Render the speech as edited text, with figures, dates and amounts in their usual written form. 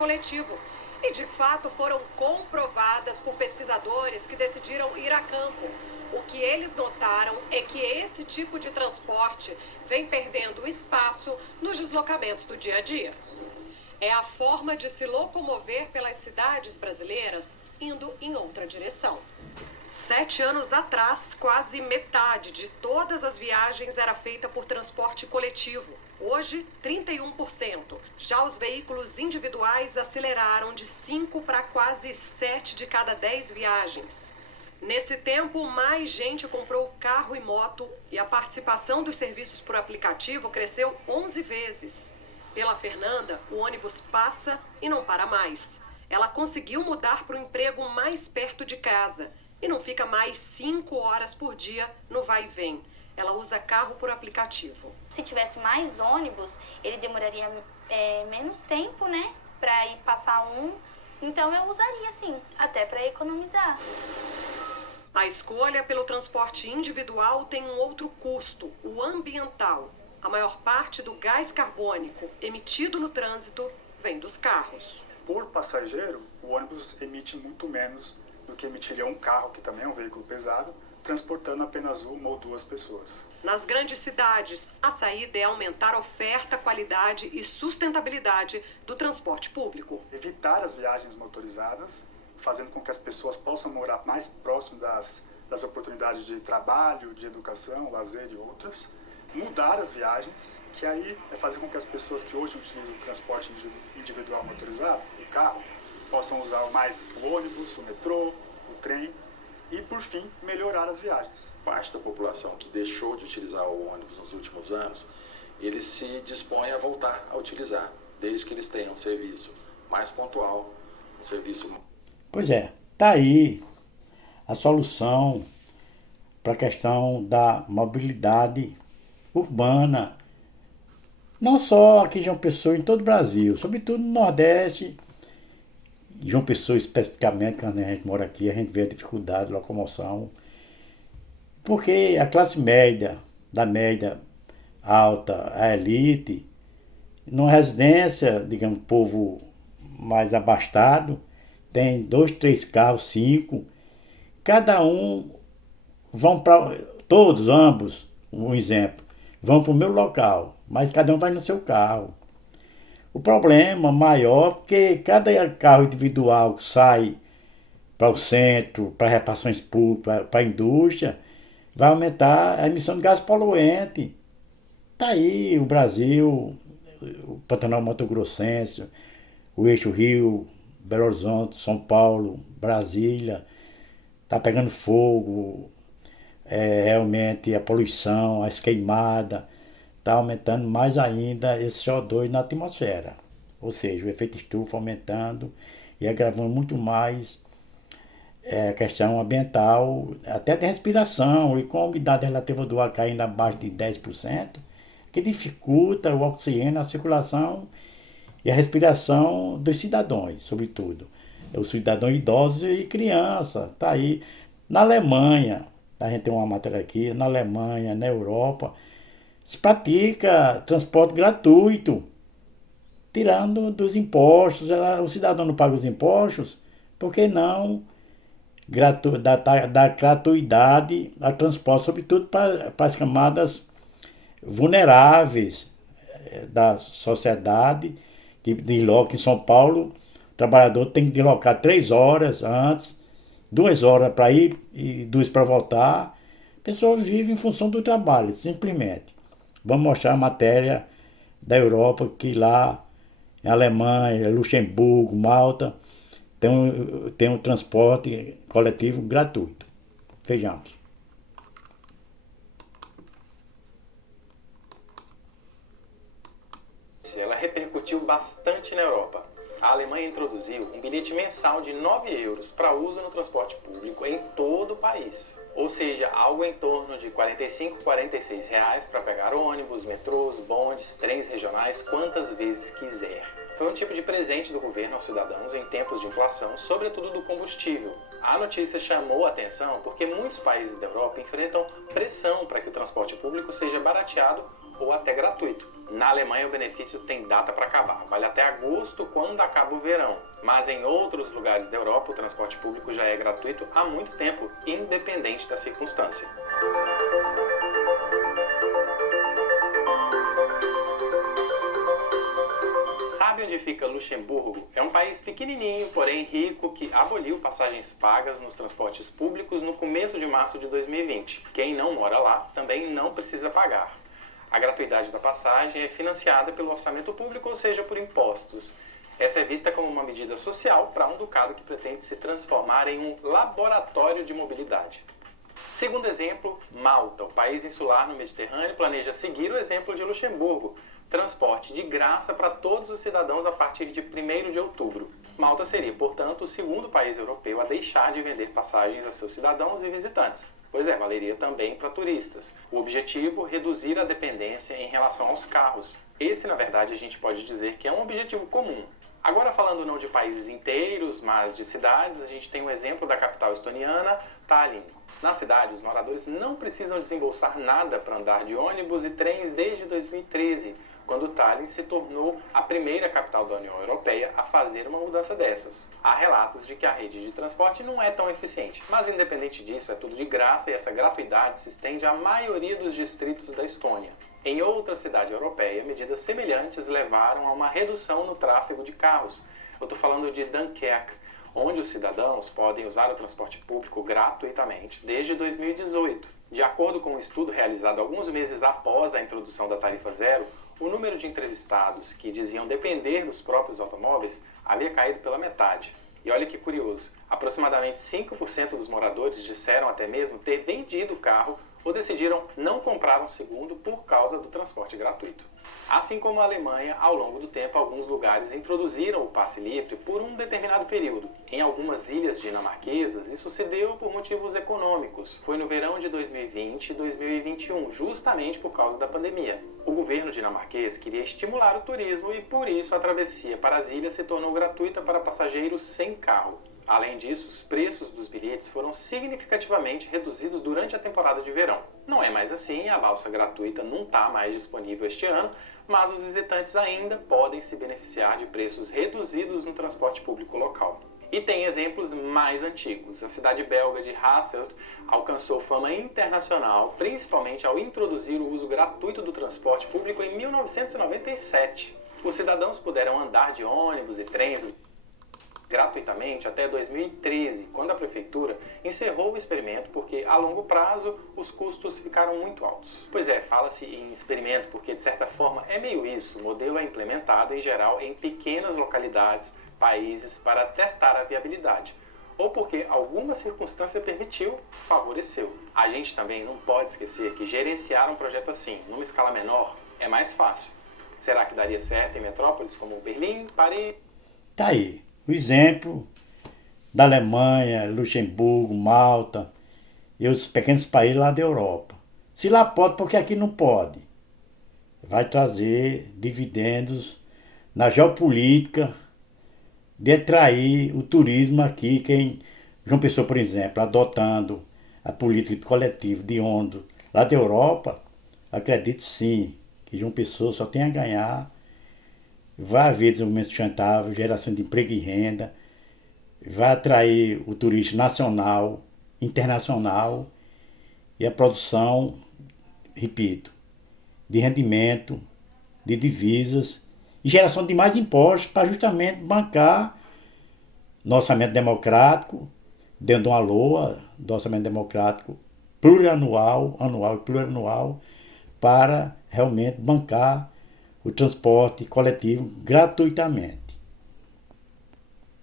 coletivo. E, de fato, foram comprovadas por pesquisadores que decidiram ir a campo. O que eles notaram é que esse tipo de transporte vem perdendo espaço nos deslocamentos do dia a dia. É a forma de se locomover pelas cidades brasileiras indo em outra direção. 7 anos atrás, quase metade de todas as viagens era feita por transporte coletivo. Hoje, 31%. Já os veículos individuais aceleraram de 5 para quase 7 de cada 10 viagens. Nesse tempo, mais gente comprou carro e moto e a participação dos serviços por aplicativo cresceu 11 vezes. Pela Fernanda, o ônibus passa e não para mais. Ela conseguiu mudar para o emprego mais perto de casa e não fica mais 5 horas por dia no vai e vem. Ela usa carro por aplicativo. Se tivesse mais ônibus, ele demoraria menos tempo, né? Para ir passar um. Então eu usaria sim, até para economizar. A escolha pelo transporte individual tem um outro custo, o ambiental. A maior parte do gás carbônico emitido no trânsito vem dos carros. Por passageiro, o ônibus emite muito menos do que emitiria um carro, que também é um veículo pesado, transportando apenas uma ou duas pessoas. Nas grandes cidades, a saída é aumentar a oferta, qualidade e sustentabilidade do transporte público. Evitar as viagens motorizadas, fazendo com que as pessoas possam morar mais próximo das oportunidades de trabalho, de educação, lazer e outras. Mudar as viagens, que aí é fazer com que as pessoas que hoje utilizam o transporte individual motorizado, o carro, possam usar mais o ônibus, o metrô, o trem e, por fim, melhorar as viagens. Parte da população que deixou de utilizar o ônibus nos últimos anos, eles se dispõem a voltar a utilizar, desde que eles tenham um serviço mais pontual, um serviço... Pois é, tá aí a solução para a questão da mobilidade urbana, não só aqui em João Pessoa, em todo o Brasil, sobretudo no Nordeste. João Pessoa especificamente, quando a gente mora aqui, a gente vê a dificuldade de locomoção, porque a classe média, da média alta, a elite, numa residência, digamos, povo mais abastado, tem 2, 3 carros, 5, cada um vão para, todos, ambos, um exemplo, vão para o meu local, mas cada um vai no seu carro. O problema maior é que cada carro individual que sai para o centro, para repartições públicas, para a indústria, vai aumentar a emissão de gás poluente. Está aí o Brasil, o Pantanal Mato Grossense, o eixo Rio, Belo Horizonte, São Paulo, Brasília, está pegando fogo, realmente a poluição, as queimadas, está aumentando mais ainda esse CO2 na atmosfera. Ou seja, o efeito estufa aumentando e agravando muito mais a questão ambiental, até de respiração, e com a umidade relativa do ar caindo abaixo de 10%, que dificulta o oxigênio, a circulação e a respiração dos cidadãos, sobretudo. Os cidadãos idosos e crianças. Está aí. Na Alemanha, a gente tem uma matéria aqui, na Alemanha, na Europa, se pratica transporte gratuito, tirando dos impostos. O cidadão não paga os impostos, por que não dar gratuidade ao transporte, sobretudo para as camadas vulneráveis da sociedade, que desloca em São Paulo, o trabalhador tem que deslocar 3 horas antes, 2 horas para ir e 2 para voltar. A pessoa vive em função do trabalho, simplesmente. Vamos mostrar a matéria da Europa, que lá em Alemanha, Luxemburgo, Malta, tem um transporte coletivo gratuito. Vejamos. Ela repercutiu bastante na Europa. A Alemanha introduziu um bilhete mensal de 9 euros para uso no transporte público em todo o país. Ou seja, algo em torno de R$ 45, R$ 46 para pegar ônibus, metrôs, bondes, trens regionais, quantas vezes quiser. Foi um tipo de presente do governo aos cidadãos em tempos de inflação, sobretudo do combustível. A notícia chamou a atenção porque muitos países da Europa enfrentam pressão para que o transporte público seja barateado ou até gratuito. Na Alemanha, o benefício tem data para acabar, vale até agosto, quando acaba o verão. Mas em outros lugares da Europa, o transporte público já é gratuito há muito tempo, independente da circunstância. Sabe onde fica Luxemburgo? É um país pequenininho, porém rico, que aboliu passagens pagas nos transportes públicos no começo de março de 2020. Quem não mora lá também não precisa pagar. A gratuidade da passagem é financiada pelo orçamento público, ou seja, por impostos. Essa é vista como uma medida social para um ducado que pretende se transformar em um laboratório de mobilidade. Segundo exemplo, Malta. O país insular no Mediterrâneo planeja seguir o exemplo de Luxemburgo. Transporte de graça para todos os cidadãos a partir de 1º de outubro. Malta seria, portanto, o segundo país europeu a deixar de vender passagens a seus cidadãos e visitantes. Pois é, valeria também para turistas. O objetivo, reduzir a dependência em relação aos carros. Esse, na verdade, a gente pode dizer que é um objetivo comum. Agora, falando não de países inteiros, mas de cidades, a gente tem um exemplo da capital estoniana, Tallinn. Na cidade, os moradores não precisam desembolsar nada para andar de ônibus e trens desde 2013, quando Tallinn se tornou a primeira capital da União Europeia a fazer uma mudança dessas. Há relatos de que a rede de transporte não é tão eficiente, mas independente disso, é tudo de graça e essa gratuidade se estende à maioria dos distritos da Estônia. Em outra cidade europeia, medidas semelhantes levaram a uma redução no tráfego de carros. Eu estou falando de Dunkerque, onde os cidadãos podem usar o transporte público gratuitamente desde 2018. De acordo com um estudo realizado alguns meses após a introdução da tarifa zero, o número de entrevistados que diziam depender dos próprios automóveis havia caído pela metade. E olha que curioso, aproximadamente 5% dos moradores disseram até mesmo ter vendido o carro ou decidiram não comprar um segundo por causa do transporte gratuito. Assim como a Alemanha, ao longo do tempo, alguns lugares introduziram o passe livre por um determinado período. Em algumas ilhas dinamarquesas, isso se deu por motivos econômicos. Foi no verão de 2020 e 2021, justamente por causa da pandemia. O governo dinamarquês queria estimular o turismo e, por isso, a travessia para as ilhas se tornou gratuita para passageiros sem carro. Além disso, os preços dos bilhetes foram significativamente reduzidos durante a temporada de verão. Não é mais assim, a balsa gratuita não está mais disponível este ano, mas os visitantes ainda podem se beneficiar de preços reduzidos no transporte público local. E tem exemplos mais antigos. A cidade belga de Hasselt alcançou fama internacional, principalmente ao introduzir o uso gratuito do transporte público em 1997. Os cidadãos puderam andar de ônibus e trens gratuitamente até 2013, quando a prefeitura encerrou o experimento porque, a longo prazo, os custos ficaram muito altos. Pois é, fala-se em experimento porque, de certa forma, é meio isso. O modelo é implementado, em geral, em pequenas localidades, países, para testar a viabilidade. Ou porque alguma circunstância permitiu, favoreceu. A gente também não pode esquecer que gerenciar um projeto assim, numa escala menor, é mais fácil. Será que daria certo em metrópoles como Berlim, Paris? Tá aí. O exemplo da Alemanha, Luxemburgo, Malta e os pequenos países lá da Europa. Se lá pode, porque aqui não pode. Vai trazer dividendos na geopolítica de atrair o turismo aqui. Quem João Pessoa, por exemplo, adotando a política coletiva de ônibus lá da Europa, acredito sim que João Pessoa só tem a ganhar. Vai haver desenvolvimento sustentável, geração de emprego e renda, vai atrair o turista nacional, internacional e a produção, repito, de rendimento, de divisas e geração de mais impostos para justamente bancar nosso orçamento democrático, dentro de uma LOA do orçamento democrático plurianual, anual e plurianual, para realmente bancar o transporte coletivo gratuitamente.